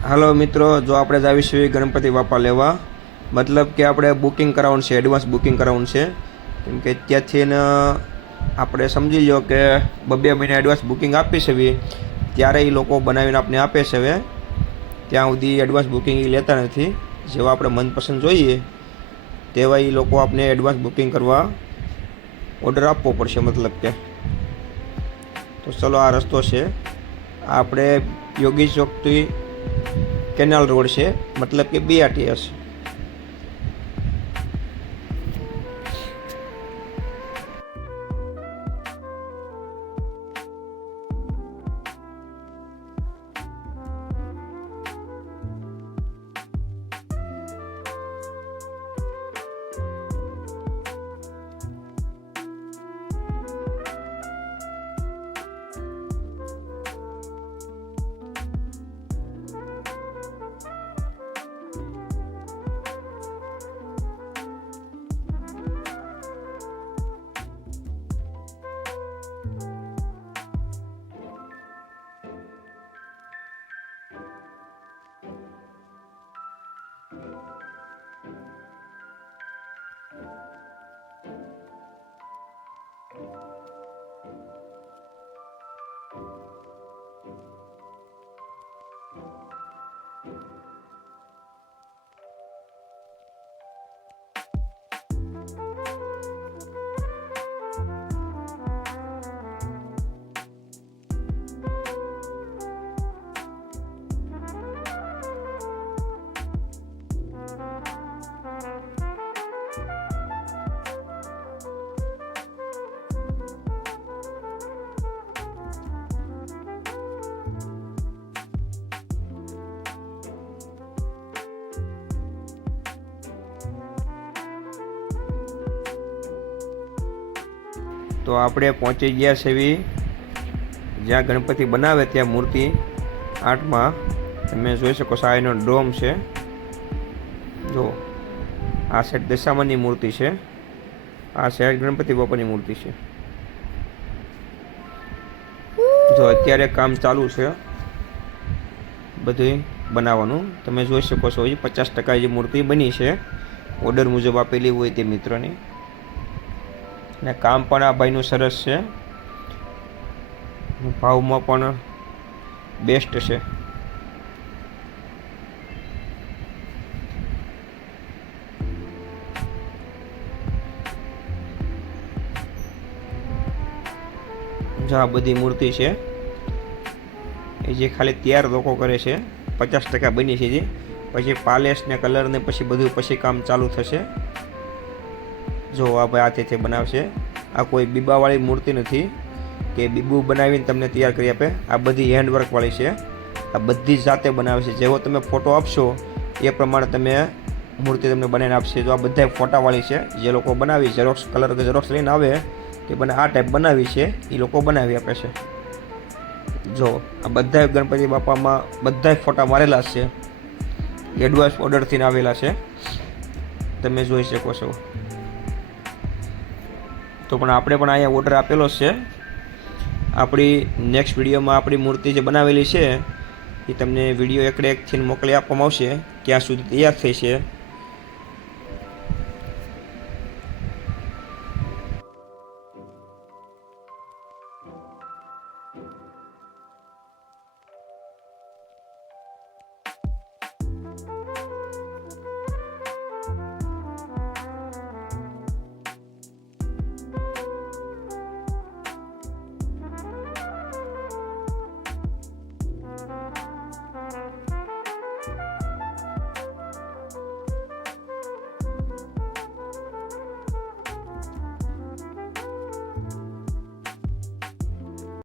હાલો મિત્રો, જો આપણે જ આવીશું ગણપતિ બાપા લેવા, મતલબ કે આપણે બુકિંગ કરાવવાનું છે, એડવાન્સ બુકિંગ કરાવવાનું છે. કેમ કે ત્યાંથી આપણે સમજી લો કે 2 મહિના એડવાન્સ બુકિંગ આપી છે, ત્યારે એ લોકો બનાવીને આપણે આપે છે. હવે ત્યાં સુધી એડવાન્સ બુકિંગ એ લેતા નથી. જેવા આપણે મનપસંદ જોઈએ તેવા એ લોકો આપણે એડવાન્સ બુકિંગ કરવા ઓર્ડર આપવો પડશે. મતલબ કે તો ચલો, આ રસ્તો છે. આપણે યોગી ચોકથી કેનાલ રોડ છે, મતલબ કે BRTS. તો આપણે પહોંચી ગયા છે જ્યાં ગણપતિ બનાવે ત્યાં મૂર્તિ 8માં. તમે જોઈ શકો છો, આ એનો ડોમ છે. જો આ સાઈડ દશામાની મૂર્તિ છે, આ સાઈડ ગણપતિ બાપાની મૂર્તિ છે. જો અત્યારે કામ ચાલુ છે બધું બનાવવાનું. તમે જોઈ શકો છો 50% જે મૂર્તિ બની છે ઓર્ડર મુજબ આપેલી હોય તે મિત્રોની. ને કામ પણ આ ભાઈનું સરસ છે, ભાવમાં પણ બેસ્ટ છે. જો આ બધી મૂર્તિ છે એ જે ખાલી તૈયાર લોકો કરે છે, 50% બની છે જે. પછી પાલેશ ને કલર ને પછી બધું પછી કામ ચાલુ થશે. જો આ ભાઈ હાથેથી બનાવશે. આ કોઈ બીબાવાળી મૂર્તિ નથી કે બીબુ બનાવીને તમને તૈયાર કરી આપે. આ બધી હેન્ડવર્કવાળી છે. આ બધી જાતે બનાવે છે. જેવો તમે ફોટો આપશો એ પ્રમાણે તમે મૂર્તિ તમને બનાવીને આપશે. જો આ બધા ફોટાવાળી છે, જે લોકો બનાવી ઝેરોક્સ કલર કે ઝેરોક્સ લઈને આવે કે બને આ ટાઈપ બનાવી છે, એ લોકો બનાવી આપે છે. જો આ બધા ગણપતિ બાપામાં બધા ફોટા મારેલા છે, એડવાન્સ ઓર્ડરથી આવેલા છે, તમે જોઈ શકો છો. તો પણ આપણે પણ અહીંયા ઓર્ડર આપેલો છે. આપણી નેક્સ્ટ વિડીયોમાં આપણી મૂર્તિ જે બનાવેલી છે એ તમને વિડીયો એકડે એકથી મોકલી આપવામાં આવશે, ક્યાં સુધી તૈયાર થઈ છે